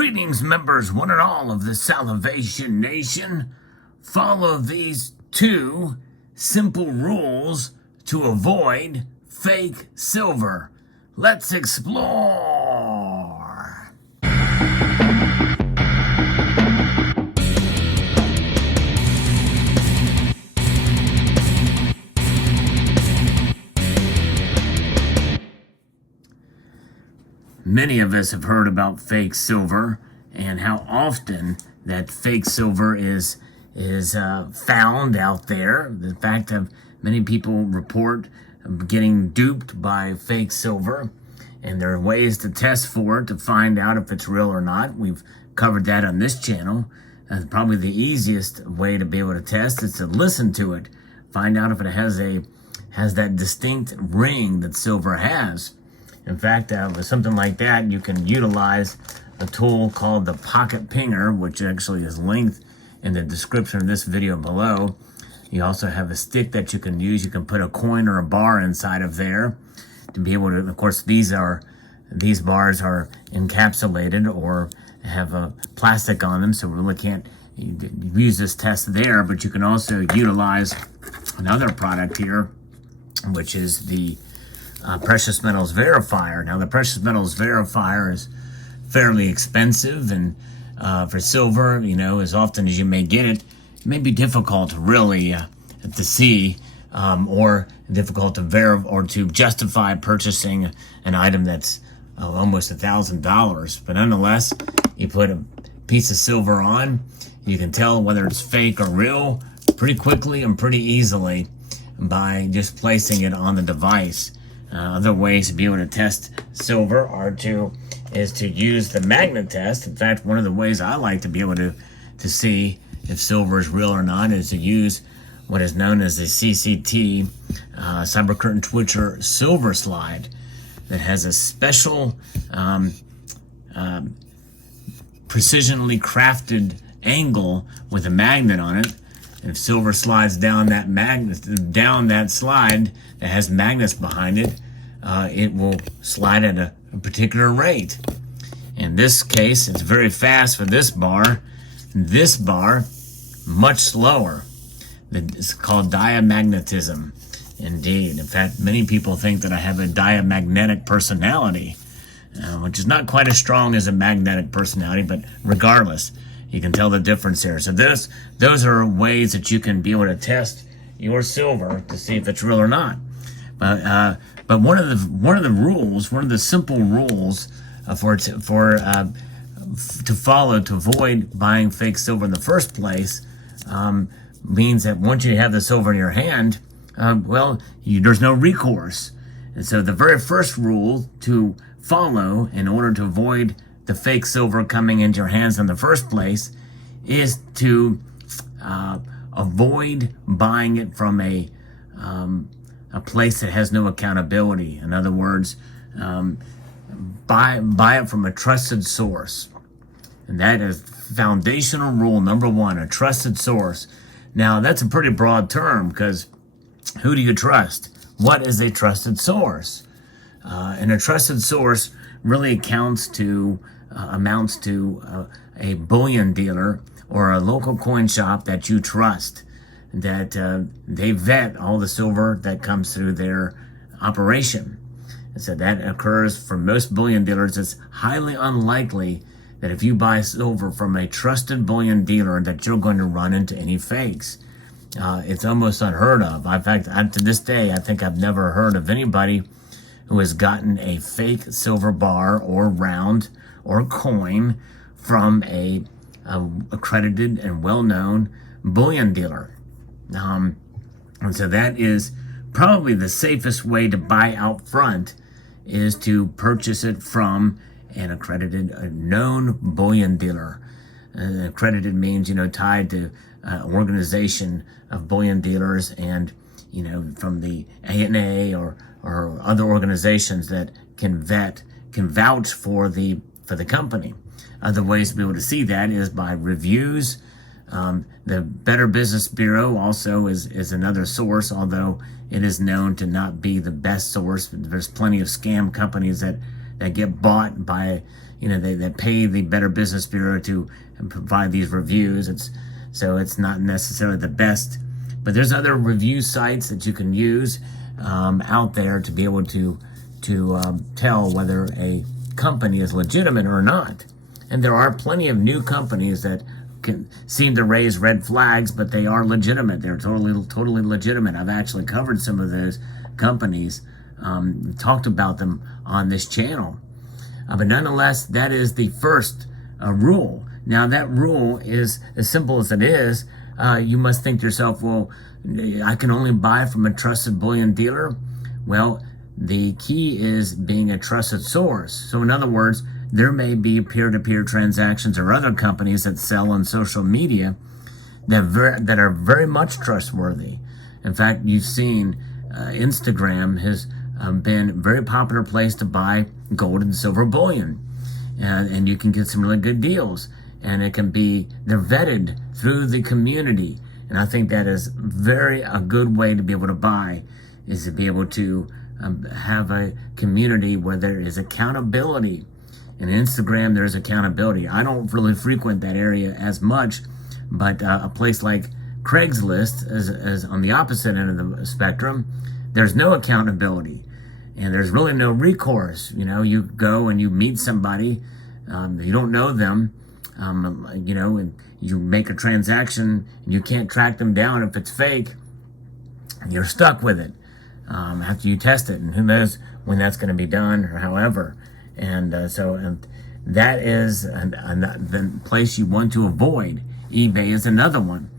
Greetings, members, one and all of the Salivation Nation. Follow these 2 simple rules to avoid fake silver. Let's explore. Many of us have heard about fake silver and how often that fake silver is found out there. In fact, many people report getting duped by fake silver, and there are ways to test for it to find out if it's real or not. We've covered that on this channel. Probably the easiest way to be able to test is to listen to it, find out if it has that distinct ring that silver has. In fact, with something like that, you can utilize a tool called the Pocket Pinger, which actually is linked in the description of this video below. You also have a stick that you can use. You can put a coin or a bar inside of there to be able to, of course, these bars are encapsulated or have a plastic on them, so we really can't use this test there, but you can also utilize another product here, which is the Precious Metals Verifier. Now, the Precious Metals Verifier is fairly expensive, and for silver, as often as you may get it, it may be difficult really to see or difficult to justify purchasing an item that's almost $1,000. But nonetheless, you put a piece of silver on, you can tell whether it's fake or real pretty quickly and pretty easily by just placing it on the device. Other ways to be able to test silver is to use the magnet test. In fact, one of the ways I like to be able to see if silver is real or not is to use what is known as the CCT, Cyber Curtain Twitcher Silver Slide, that has a special precisionally crafted angle with a magnet on it. If silver slides down that slide that has magnets behind it, it will slide at a particular rate. In this case, it's very fast for this bar. This bar, much slower. It's called diamagnetism, indeed. In fact, many people think that I have a diamagnetic personality, which is not quite as strong as a magnetic personality, but regardless, you can tell the difference there. So those are ways that you can be able to test your silver to see if it's real or not. But one of the simple rules to follow to avoid buying fake silver in the first place means that once you have the silver in your hand, there's no recourse. And so the very first rule to follow in order to avoid the fake silver coming into your hands in the first place is to avoid buying it from a place that has no accountability. In other words, buy it from a trusted source. And that is foundational rule number 1, a trusted source. Now, that's a pretty broad term because who do you trust? What is a trusted source? And a trusted source really amounts to a bullion dealer or a local coin shop that you trust, that they vet all the silver that comes through their operation. And so that occurs for most bullion dealers. It's highly unlikely that if you buy silver from a trusted bullion dealer that you're going to run into any fakes. It's almost unheard of. In fact, to this day, I think I've never heard of anybody who has gotten a fake silver bar or round or coin from a accredited and well-known bullion dealer. And so that is probably the safest way to buy out front, is to purchase it from an accredited, a known bullion dealer. Accredited means, tied to organization of bullion dealers, and, from the ANA or other organizations that can vouch for the company. Other ways to be able to see that is by reviews. The Better Business Bureau also is another source, although it is known to not be the best source. There's plenty of scam companies that get bought by they pay the Better Business Bureau to provide these reviews. It's not necessarily the best, but there's other review sites that you can use out there to be able to tell whether a company is legitimate or not. And there are plenty of new companies that can seem to raise red flags, but they are legitimate. They're totally legitimate. I've actually covered some of those companies, talked about them on this channel. But nonetheless, that is the first rule. Now, that rule is as simple as it is. You must think to yourself, well, I can only buy from a trusted bullion dealer. Well, the key is being a trusted source. So in other words, there may be peer-to-peer transactions or other companies that sell on social media that are very much trustworthy. In fact, you've seen Instagram has been a very popular place to buy gold and silver bullion. And you can get some really good deals. And they're vetted through the community. And I think that is a good way to be able to buy, is to be able to have a community where there is accountability. In Instagram, there's accountability. I don't really frequent that area as much, but a place like Craigslist is on the opposite end of the spectrum. There's no accountability, and there's really no recourse. You go and you meet somebody, you don't know them, and you make a transaction, and you can't track them down if it's fake. You're stuck with it after you test it, and who knows when that's going to be done or however. And that is the place you want to avoid. eBay is another one.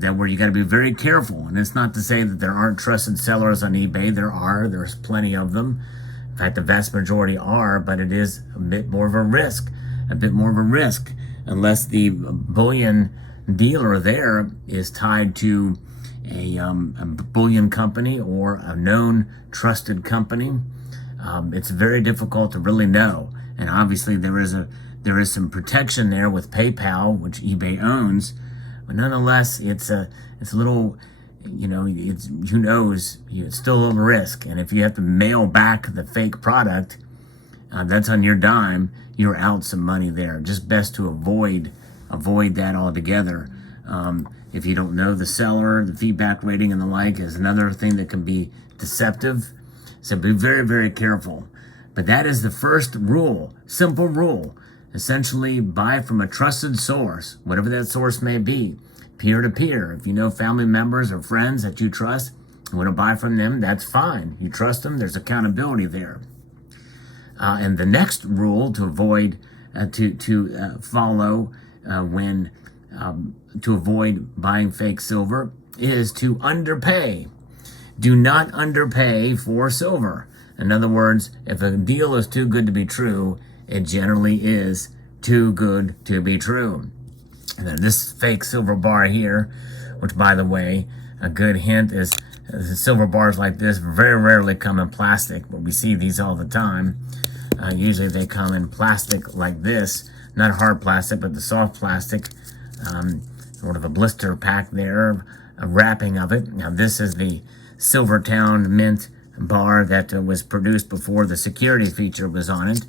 That where you got to be very careful. And it's not to say that there aren't trusted sellers on eBay. There's plenty of them. In fact, the vast majority are, but it is a bit more of a risk, unless the bullion dealer there is tied to a bullion company or a known trusted company. It's very difficult to really know. And obviously there is some protection there with PayPal, which eBay owns. But nonetheless, it's a little, it's still a risk. And if you have to mail back the fake product, that's on your dime. You're out some money there. Just best to avoid that altogether. If you don't know the seller, the feedback rating and the like is another thing that can be deceptive. So be very, very careful. But that is the first rule, simple rule. Essentially, buy from a trusted source, whatever that source may be, peer-to-peer. If you know family members or friends that you trust and want to buy from them, that's fine. You trust them, there's accountability there. And the next rule to avoid, follow to avoid buying fake silver is to underpay. Do not underpay for silver. In other words, if a deal is too good to be true, it generally is too good to be true. And then this fake silver bar here, which by the way, a good hint is silver bars like this very rarely come in plastic, but we see these all the time. Usually they come in plastic like this, not hard plastic, but the soft plastic, sort of a blister pack there, a wrapping of it. Now this is the Silvertown Mint bar that was produced before the security feature was on it.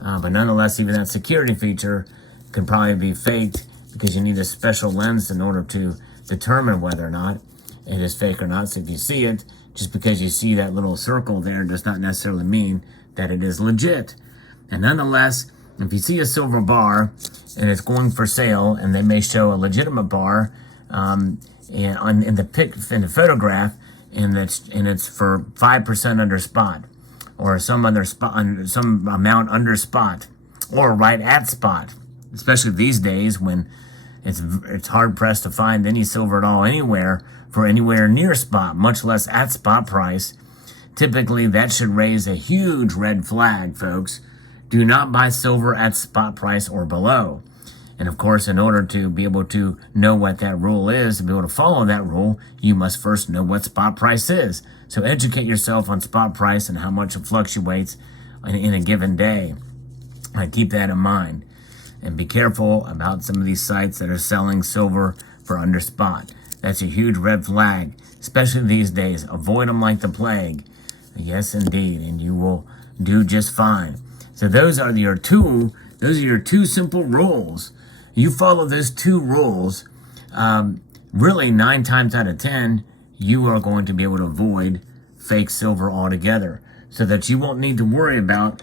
But nonetheless, even that security feature can probably be faked because you need a special lens in order to determine whether or not it is fake or not. So if you see it, just because you see that little circle there does not necessarily mean that it is legit. And nonetheless, if you see a silver bar and it's going for sale, and they may show a legitimate bar in the photograph, and it's for 5% under spot, or some other spot, some amount under spot, or right at spot. Especially these days when it's hard pressed to find any silver at all anywhere for anywhere near spot, much less at spot price. Typically, that should raise a huge red flag, folks. Do not buy silver at spot price or below. And of course, in order to be able to know what that rule is, to be able to follow that rule, you must first know what spot price is. So educate yourself on spot price and how much it fluctuates in a given day. And keep that in mind. And be careful about some of these sites that are selling silver for under spot. That's a huge red flag, especially these days. Avoid them like the plague. Yes, indeed. And you will do just fine. So those are your two simple rules. You follow those two rules, really 9 times out of 10, you are going to be able to avoid fake silver altogether, so that you won't need to worry about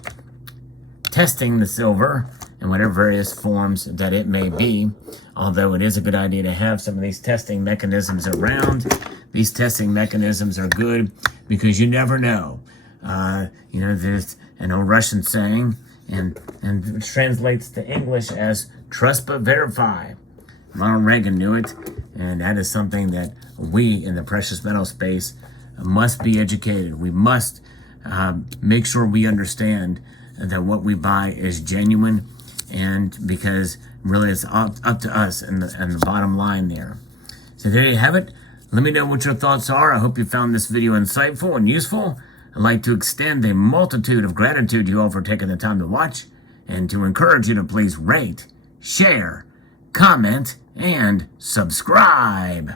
testing the silver in whatever various forms that it may be. Although it is a good idea to have some of these testing mechanisms around. These testing mechanisms are good because you never know. There's an old Russian saying, and it translates to English as trust but verify. Ronald Reagan knew it, and that is something that we in the precious metal space must be educated. We must make sure we understand that what we buy is genuine, and because really it's up to us and the bottom line there. So there you have it. Let me know what your thoughts are. I hope you found this video insightful and useful. I'd like to extend a multitude of gratitude to you all for taking the time to watch, and to encourage you to please rate, share, comment, and subscribe.